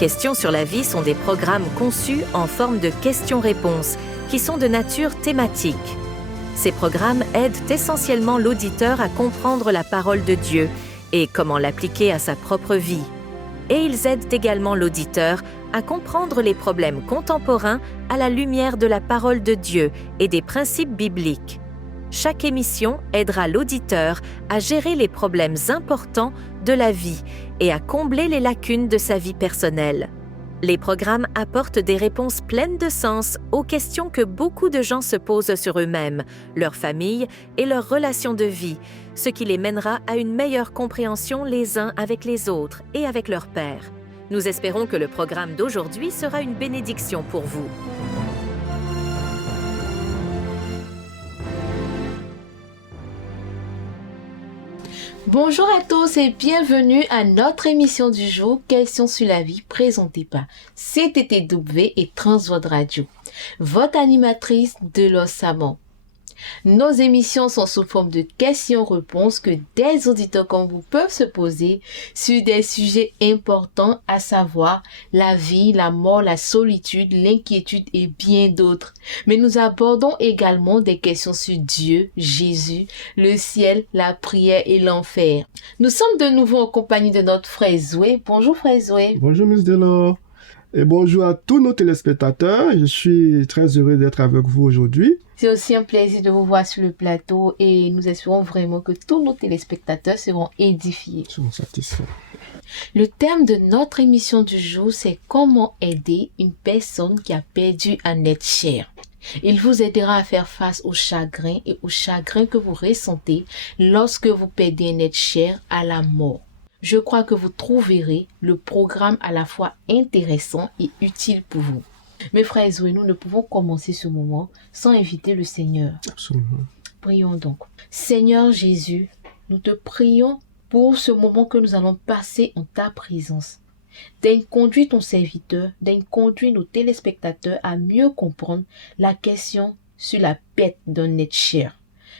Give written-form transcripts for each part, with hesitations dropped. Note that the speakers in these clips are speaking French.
Questions sur la vie sont des programmes conçus en forme de questions-réponses qui sont de nature thématique. Ces programmes aident essentiellement l'auditeur à comprendre la parole de Dieu et comment l'appliquer à sa propre vie. Et ils aident également l'auditeur à comprendre les problèmes contemporains à la lumière de la parole de Dieu et des principes bibliques. Chaque émission aidera l'auditeur à gérer les problèmes importants de la vie et à combler les lacunes de sa vie personnelle. Les programmes apportent des réponses pleines de sens aux questions que beaucoup de gens se posent sur eux-mêmes, leur famille et leurs relations de vie, ce qui les mènera à une meilleure compréhension les uns avec les autres et avec leur Père. Nous espérons que le programme d'aujourd'hui sera une bénédiction pour vous. Bonjour à tous et bienvenue à notre émission du jour Questions sur la vie présentée par CTTW et Transworld Radio, votre animatrice de l'Ossamon. Nos émissions sont sous forme de questions-réponses que des auditeurs comme vous peuvent se poser sur des sujets importants, à savoir la vie, la mort, la solitude, l'inquiétude et bien d'autres. Mais nous abordons également des questions sur Dieu, Jésus, le ciel, la prière et l'enfer. Nous sommes de nouveau en compagnie de notre frère Zoé. Bonjour frère Zoé. Bonjour Miss Delors. Et bonjour à tous nos téléspectateurs. Je suis très heureux d'être avec vous aujourd'hui. C'est aussi un plaisir de vous voir sur le plateau et nous espérons vraiment que tous nos téléspectateurs seront édifiés. Ils sont satisfaits. Le thème de notre émission du jour, c'est comment aider une personne qui a perdu un être cher. Il vous aidera à faire face au chagrin et au chagrin que vous ressentez lorsque vous perdez un être cher à la mort. Je crois que vous trouverez le programme à la fois intéressant et utile pour vous. Mes frères Zoé, nous ne pouvons commencer ce moment sans inviter le Seigneur. Absolument. Prions donc. Seigneur Jésus, nous te prions pour ce moment que nous allons passer en ta présence. Conduis ton serviteur, conduis nos téléspectateurs à mieux comprendre la question sur la perte d'un être cher.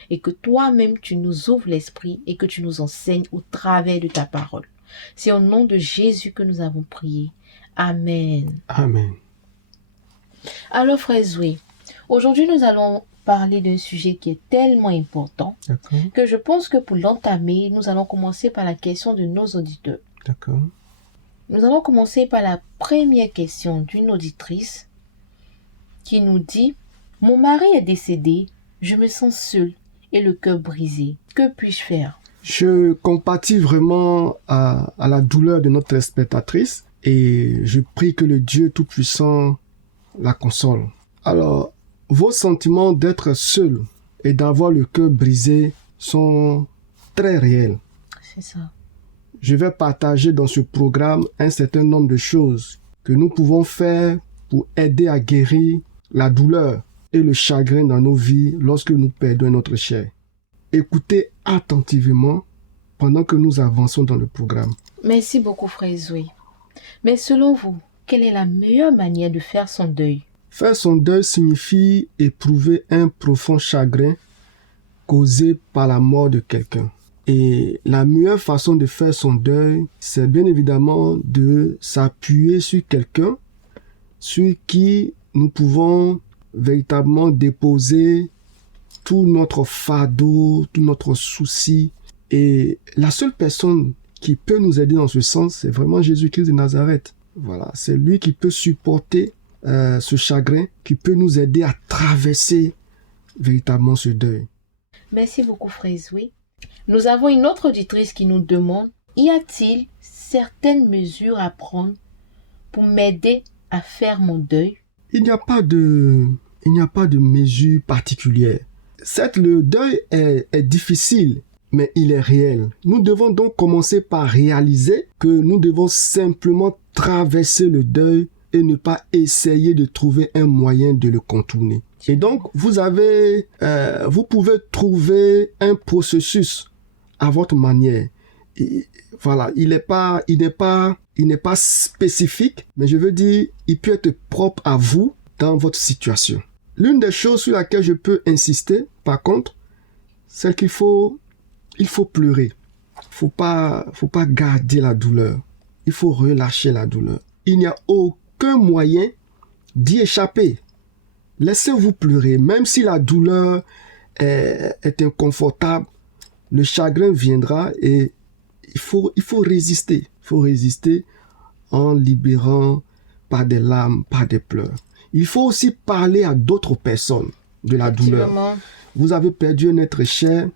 Et que toi-même tu nous ouvres l'esprit et que tu nous enseignes au travers de ta parole. C'est au nom de Jésus que nous avons prié. Amen. Amen. Alors frère Zoé, aujourd'hui nous allons parler d'un sujet qui est tellement important que je pense que pour l'entamer, nous allons commencer par la question de nos auditeurs. D'accord. Nous allons commencer par la première question d'une auditrice qui nous dit « Mon mari est décédé, je me sens seule et le cœur brisé. Que puis-je faire ?» Je compatis vraiment à la douleur de notre spectatrice et je prie que le Dieu Tout-Puissant la console. Alors, vos sentiments d'être seul et d'avoir le cœur brisé sont très réels. C'est ça. Je vais partager dans ce programme un certain nombre de choses que nous pouvons faire pour aider à guérir la douleur et le chagrin dans nos vies lorsque nous perdons notre chair. Écoutez attentivement pendant que nous avançons dans le programme. Merci beaucoup, frère Zoé. Mais selon vous, quelle est la meilleure manière de faire son deuil? Faire son deuil signifie éprouver un profond chagrin causé par la mort de quelqu'un. Et la meilleure façon de faire son deuil, c'est bien évidemment de s'appuyer sur quelqu'un sur qui nous pouvons véritablement déposer tout notre fardeau, tout notre souci. Et la seule personne qui peut nous aider dans ce sens, c'est vraiment Jésus-Christ de Nazareth. Voilà, c'est lui qui peut supporter ce chagrin, qui peut nous aider à traverser véritablement ce deuil. Merci beaucoup, frère Zoé. Nous avons une autre auditrice qui nous demande « Y a-t-il certaines mesures à prendre pour m'aider à faire mon deuil ?» Il n'y a pas de mesure particulière. Certes, le deuil est difficile, mais il est réel. Nous devons donc commencer par réaliser que nous devons simplement traverser le deuil et ne pas essayer de trouver un moyen de le contourner. Et donc, vous pouvez trouver un processus à votre manière. Et voilà, il n'est pas spécifique, mais je veux dire, il peut être propre à vous dans votre situation. L'une des choses sur laquelle je peux insister, par contre, c'est qu'il faut pleurer. Faut pas garder la douleur. Il faut relâcher la douleur. il n'y a aucun moyen d'y échapper. Laissez-vous pleurer, même si la douleur est inconfortable, le chagrin viendra et il faut résister. Il faut résister en libérant par des larmes, par des pleurs. Il faut aussi parler à d'autres personnes de la douleur. Vous avez perdu un être cher,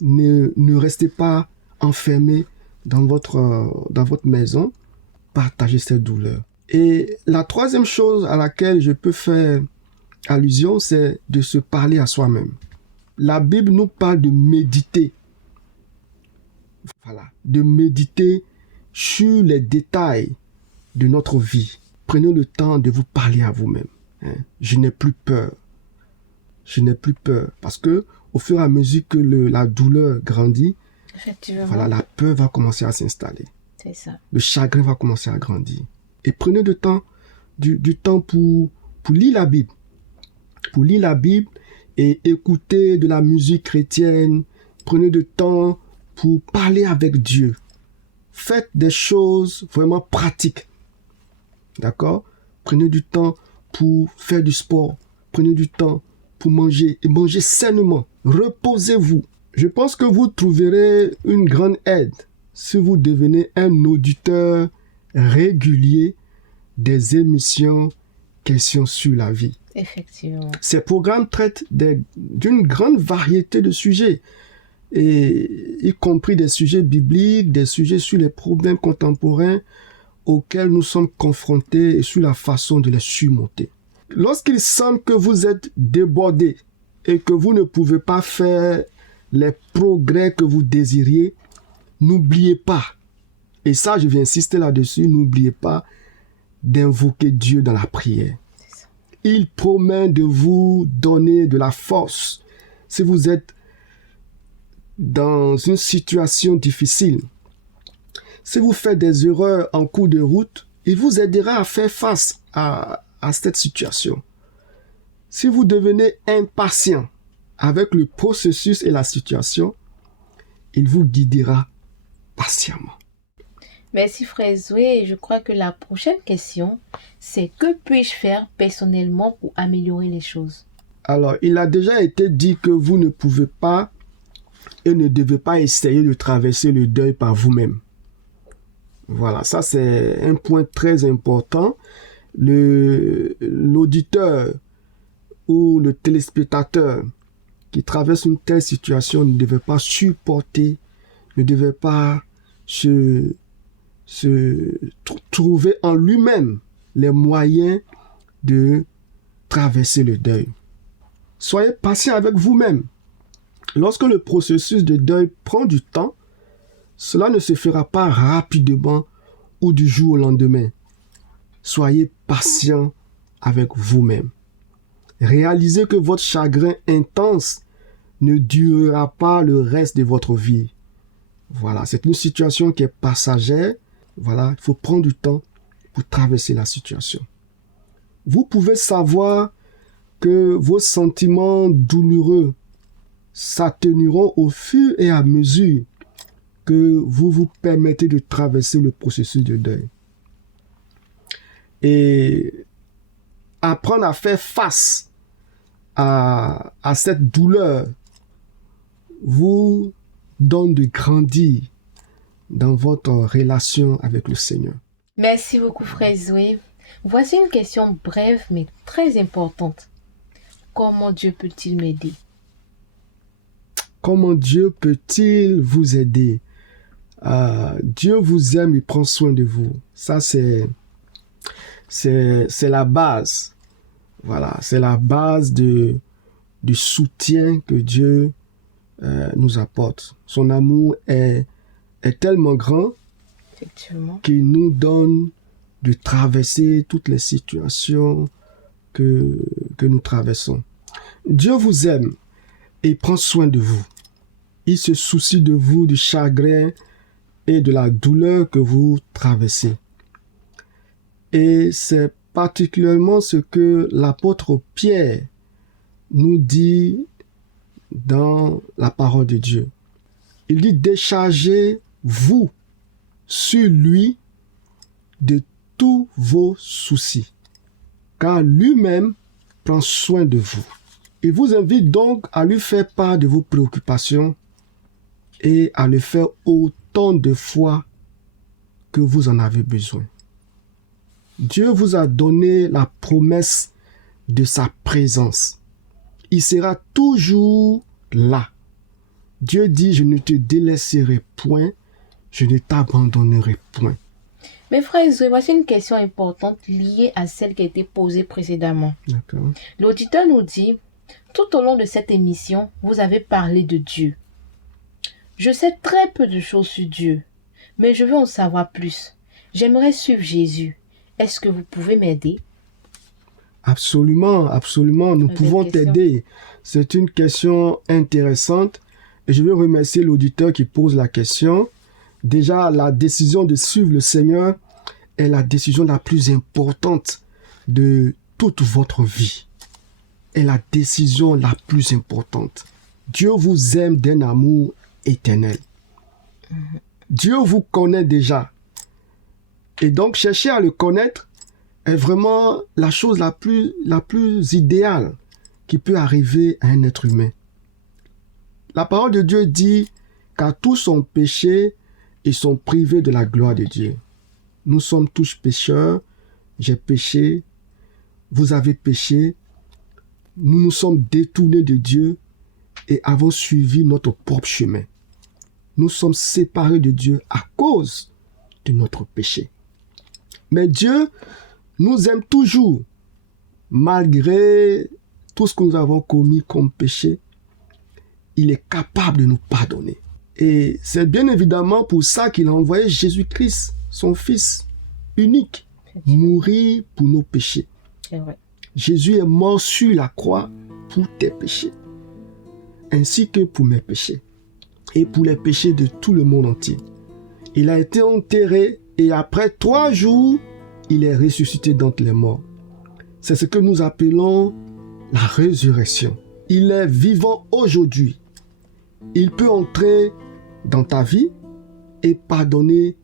ne restez pas enfermé dans votre maison, partagez cette douleur. Et la troisième chose à laquelle je peux faire allusion, c'est de se parler à soi-même. La Bible nous parle de méditer. Voilà, de méditer sur les détails de notre vie. Prenez le temps de vous parler à vous-même. Je n'ai plus peur. Je n'ai plus peur. Parce que au fur et à mesure que la douleur grandit, voilà, la peur va commencer à s'installer. C'est ça. Le chagrin va commencer à grandir. Et prenez du temps pour lire la Bible. Pour lire la Bible et écouter de la musique chrétienne. Prenez du temps pour parler avec Dieu. Faites des choses vraiment pratiques. D'accord? Prenez du temps pour faire du sport. Prenez du temps pour manger et manger sainement. Reposez-vous. Je pense que vous trouverez une grande aide si vous devenez un auditeur régulier des émissions Questions sur la vie. Effectivement. Ces programmes traitent d'une grande variété de sujets, et y compris des sujets bibliques, des sujets sur les problèmes contemporains auxquels nous sommes confrontés et sur la façon de les surmonter. Lorsqu'il semble que vous êtes débordé et que vous ne pouvez pas faire les progrès que vous désiriez, n'oubliez pas, et ça je vais insister là-dessus, n'oubliez pas d'invoquer Dieu dans la prière. Il promet de vous donner de la force. Si vous êtes dans une situation difficile, si vous faites des erreurs en cours de route, il vous aidera à faire face à cette situation. Si vous devenez impatient avec le processus et la situation, il vous guidera patiemment. Merci Frère Zoé. Je crois que la prochaine question, c'est que puis-je faire personnellement pour améliorer les choses? Alors, il a déjà été dit que vous ne pouvez pas et ne devez pas essayer de traverser le deuil par vous-même. Voilà, ça c'est un point très important. L'auditeur ou le téléspectateur qui traverse une telle situation ne devait pas supporter, ne devait pas se trouver en lui-même les moyens de traverser le deuil. Soyez patient avec vous-même. Lorsque le processus de deuil prend du temps, cela ne se fera pas rapidement ou du jour au lendemain. Soyez patient avec vous-même. Réalisez que votre chagrin intense ne durera pas le reste de votre vie. Voilà, c'est une situation qui est passagère. Voilà, il faut prendre du temps pour traverser la situation. Vous pouvez savoir que vos sentiments douloureux s'atténueront au fur et à mesure que vous vous permettez de traverser le processus de deuil. Et apprendre à faire face à cette douleur vous donne de grandir dans votre relation avec le Seigneur. Merci beaucoup Frère Zoé. Voici une question brève mais très importante. Comment Dieu peut-il m'aider? Comment Dieu peut-il vous aider? Dieu vous aime et prend soin de vous. Ça, c'est la base. Voilà, c'est la base du soutien que Dieu nous apporte. Son amour est tellement grand qu'il nous donne de traverser toutes les situations que nous traversons. Dieu vous aime et prend soin de vous. Il se soucie de vous, du chagrin et de la douleur que vous traversez. Et c'est particulièrement ce que l'apôtre Pierre nous dit dans la parole de Dieu. Il dit: déchargez-vous sur lui de tous vos soucis, car lui-même prend soin de vous. Il vous invite donc à lui faire part de vos préoccupations et à le faire autant de fois que vous en avez besoin. Dieu vous a donné la promesse de sa présence. Il sera toujours là. Dieu dit, je ne te délaisserai point, je ne t'abandonnerai point. Mes frères et sœurs, voici une question importante liée à celle qui a été posée précédemment. D'accord. L'auditeur nous dit, tout au long de cette émission, vous avez parlé de Dieu. Je sais très peu de choses sur Dieu, mais je veux en savoir plus. J'aimerais suivre Jésus. Est-ce que vous pouvez m'aider? Absolument, absolument, nous pouvons t'aider. C'est une question intéressante et je veux remercier l'auditeur qui pose la question. Déjà, la décision de suivre le Seigneur est la décision la plus importante de toute votre vie. Est la décision la plus importante. Dieu vous aime d'un amour éternel. Dieu vous connaît déjà. Et donc, chercher à le connaître est vraiment la chose la plus idéale qui peut arriver à un être humain. La parole de Dieu dit qu'à tous ont péché et sont privés de la gloire de Dieu. Nous sommes tous pécheurs. J'ai péché. Vous avez péché. Nous nous sommes détournés de Dieu et avons suivi notre propre chemin. Nous sommes séparés de Dieu à cause de notre péché. Mais Dieu nous aime toujours, malgré tout ce que nous avons commis comme péché. Il est capable de nous pardonner. Et c'est bien évidemment pour ça qu'il a envoyé Jésus-Christ, son Fils unique, mourir pour nos péchés. C'est vrai. Jésus est mort sur la croix pour tes péchés, ainsi que pour mes péchés, et pour les péchés de tout le monde entier. Il a été enterré, et après 3 jours, il est ressuscité d'entre les morts. C'est ce que nous appelons la résurrection. Il est vivant aujourd'hui. Il peut entrer dans ta vie et pardonner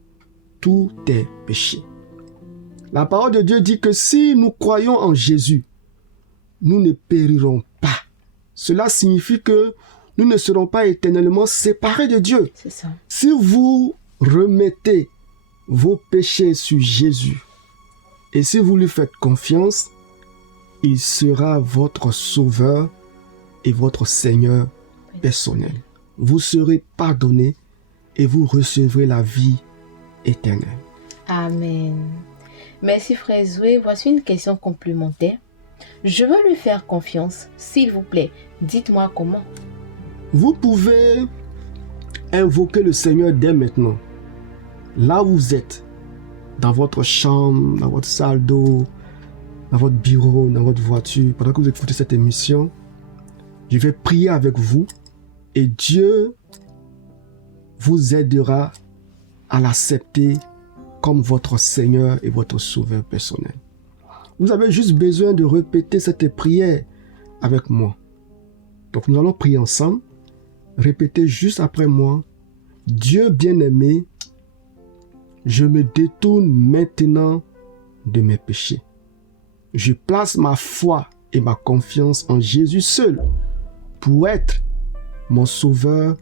tous tes péchés. La parole de Dieu dit que si nous croyons en Jésus, nous ne périrons pas. Cela signifie que nous ne serons pas éternellement séparés de Dieu. C'est ça. Si vous remettez vos péchés sur Jésus et si vous lui faites confiance, il sera votre sauveur et votre Seigneur personnel. Vous serez pardonné et vous recevrez la vie éternelle. Amen. Merci frère Zoé. Voici une question complémentaire. Je veux lui faire confiance. S'il vous plaît, dites-moi comment. Vous pouvez invoquer le Seigneur dès maintenant. Là où vous êtes, dans votre chambre, dans votre salle d'eau, dans votre bureau, dans votre voiture, pendant que vous écoutez cette émission, je vais prier avec vous et Dieu vous aidera à l'accepter comme votre Seigneur et votre Sauveur personnel. Vous avez juste besoin de répéter cette prière avec moi. Donc nous allons prier ensemble. Répétez juste après moi. Dieu bien-aimé, je me détourne maintenant de mes péchés. Je place ma foi et ma confiance en Jésus seul pour être mon sauveur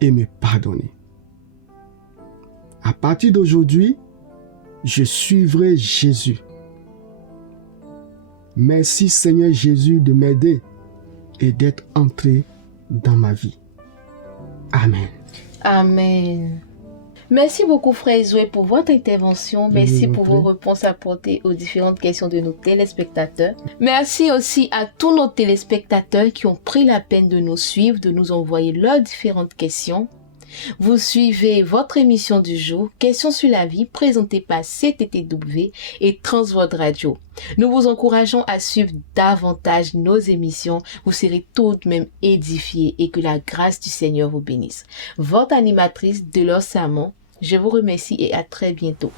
et me pardonner. À partir d'aujourd'hui, je suivrai Jésus. Merci Seigneur Jésus de m'aider et d'être entré dans ma vie. Amen. Amen. Merci beaucoup frère Zoé pour votre intervention. Merci pour vos réponses apportées aux différentes questions de nos téléspectateurs. Merci aussi à tous nos téléspectateurs qui ont pris la peine de nous suivre, de nous envoyer leurs différentes questions. Vous suivez votre émission du jour, Questions sur la vie, présentée par CTTW et Transworld Radio. Nous vous encourageons à suivre davantage nos émissions. Vous serez tout de même édifiés et que la grâce du Seigneur vous bénisse. Votre animatrice Delors Samon, je vous remercie et à très bientôt.